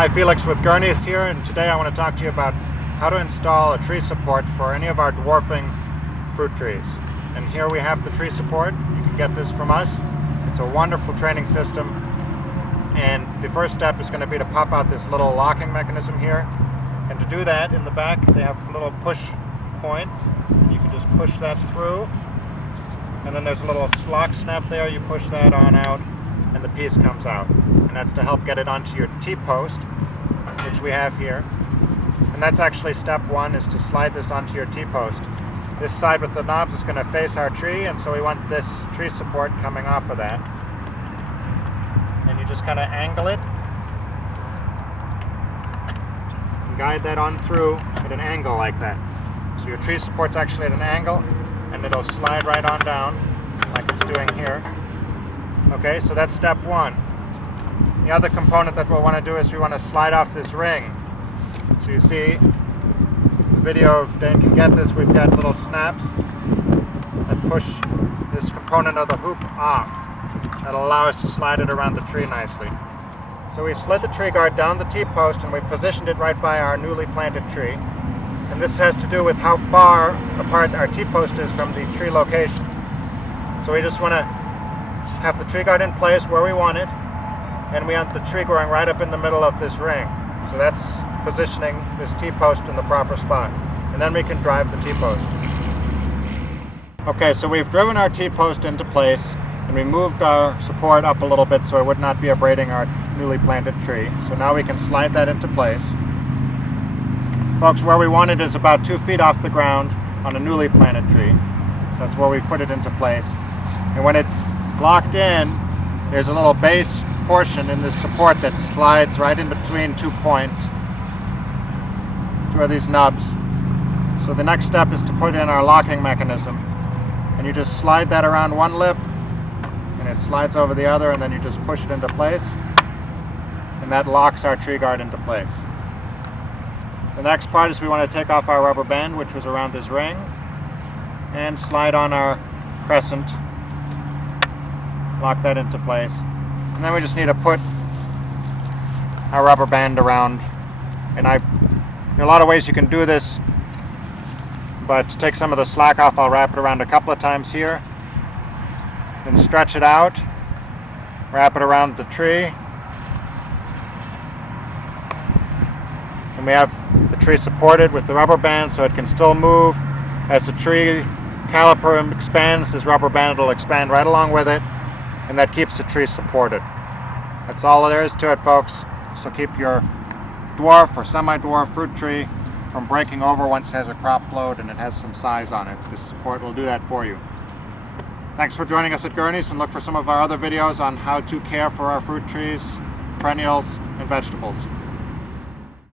Hi, Felix with Gurney here, and today I want to talk to you about how to install a tree support for any of our dwarfing fruit trees. And here we have the tree support. You can get this from us. It's a wonderful training system, and the first step is going to be to pop out this little locking mechanism here. And to do that, in the back they have little push points. You can just push that through, and then there's a little lock snap there. You push that on out and the piece comes out, and that's to help get it onto your T-post, which we have here. And that's actually step one, is to slide this onto your T-post. This side with the knobs is going to face our tree, and so we want this tree support coming off of that. And you just kind of angle it and guide that on through at an angle like that. So your tree support's actually at an angle, and it'll slide right on down like it's doing here. Okay, so that's step one. The other component that we'll want to do is we want to slide off this ring. So you see, the video, if Dan can get this, we've got little snaps that push this component of the hoop off. That'll allow us to slide it around the tree nicely. So we slid the tree guard down the T-post and we positioned it right by our newly planted tree. And this has to do with how far apart our T-post is from the tree location. So we just want to have the tree guard in place where we want it, and we want the tree growing right up in the middle of this ring. So that's positioning this T-post in the proper spot. And then we can drive the T-post. Okay, so we've driven our T-post into place, and we moved our support up a little bit so it would not be abrading our newly planted tree. So now we can slide that into place. Folks, where we want it is about 2 feet off the ground on a newly planted tree. So that's where we put it into place. And when it's locked in, there's a little base portion in this support that slides right in between 2 points, 2 of these nubs. So the next step is to put in our locking mechanism, and you just slide that around one lip and it slides over the other, and then you just push it into place, and that locks our tree guard into place. The next part is we want to take off our rubber band, which was around this ring, and slide on our crescent, lock that into place. And then we just need to put our rubber band around. And there are a lot of ways you can do this, but to take some of the slack off, I'll wrap it around a couple of times here, then stretch it out, wrap it around the tree, and we have the tree supported with the rubber band so it can still move. As the tree caliper expands, this rubber band will expand right along with it, and that keeps the tree supported. That's all there is to it, folks. So keep your dwarf or semi-dwarf fruit tree from breaking over once it has a crop load and it has some size on it. This support will do that for you. Thanks for joining us at Gurney's, and look for some of our other videos on how to care for our fruit trees, perennials, and vegetables.